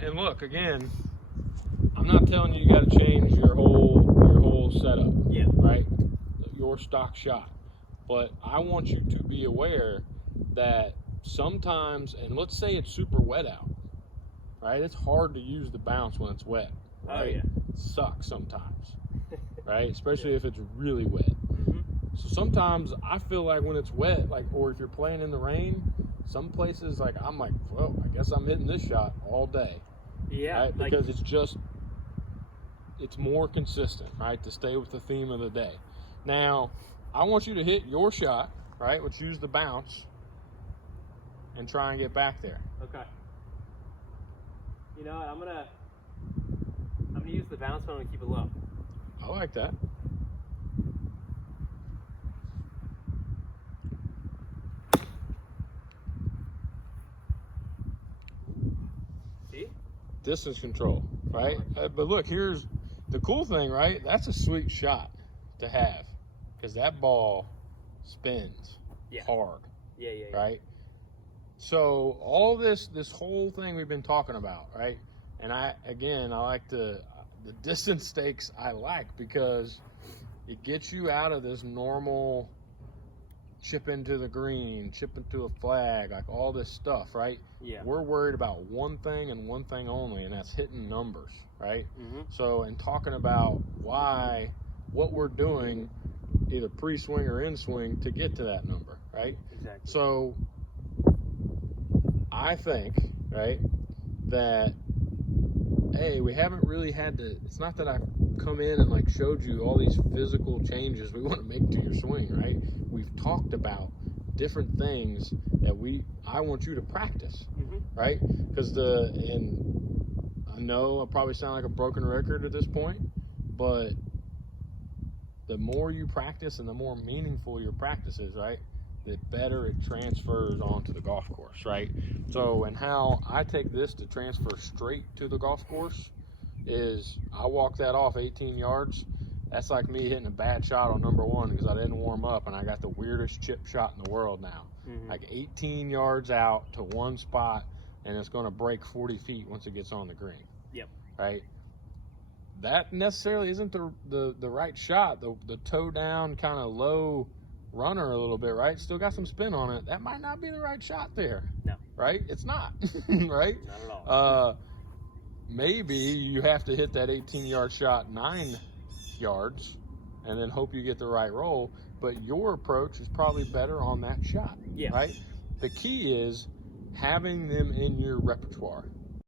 And look, again, I'm not telling you got to change your whole setup. Yeah. Right. Your stock shot, but I want you to be aware that sometimes, and let's say it's super wet out, right? It's hard to use the bounce when it's wet. Right? Oh, yeah. It sucks sometimes, right? Especially if it's really wet. Mm-hmm. So sometimes I feel like when it's wet, like, or if you're playing in the rain, some places, like, I'm like, well, I guess I'm hitting this shot all day. Yeah. Right? Because it's more consistent, right? To stay with the theme of the day. Now, I want you to hit your shot, right? Which use the bounce and try and get back there. Okay. You know what? I'm gonna use the bounce, but I'm gonna keep it low. I like that. See? Distance control, right? But look, here's the cool thing, right? That's a sweet shot to have because that ball spins hard. Yeah. Right? So all this whole thing we've been talking about, right? And I like the distance stakes I like because it gets you out of this normal chip into the green, chip into a flag, like all this stuff, right? Yeah. We're worried about one thing and one thing only, and that's hitting numbers, right? Mm-hmm. So, and talking about what we're doing, either pre-swing or in-swing, to get to that number, right? Exactly. So, I think, right, that, hey, we haven't really had to, it's not that I've come in and like showed you all these physical changes we want to make to your swing, right? We've talked about different things that I want you to practice, right? Because and I know I probably sound like a broken record at this point, but the more you practice and the more meaningful your practice is, right, the better it transfers onto the golf course, right? So, and how I take this to transfer straight to the golf course is I walk that off 18 yards. That's like me hitting a bad shot on number one because I didn't warm up and I got the weirdest chip shot in the world now. Like 18 yards out to one spot, and it's going to break 40 feet once it gets on the green. Yep. Right? That necessarily isn't the right shot. The toe down kind of low runner a little bit, right? Still got some spin on it. That might not be the right shot there. No. Right? It's not. Right? Not at all. Maybe you have to hit that 18-yard shot 9 yards and then hope you get the right roll, but your approach is probably better on that shot. Yeah. Right? The key is having them in your repertoire.